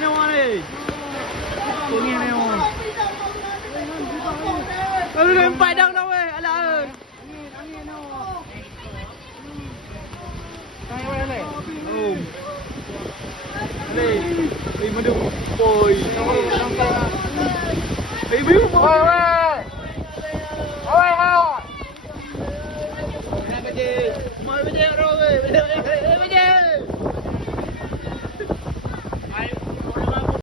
nawa ni. Pungin ni nawa. Kalau kau padang dah weh, alah. Angin nawa. Tanya weh ni. Oh. Ni madu. Boy. Baby, boy. Oi, ha. Mana baje? Mau baje ro.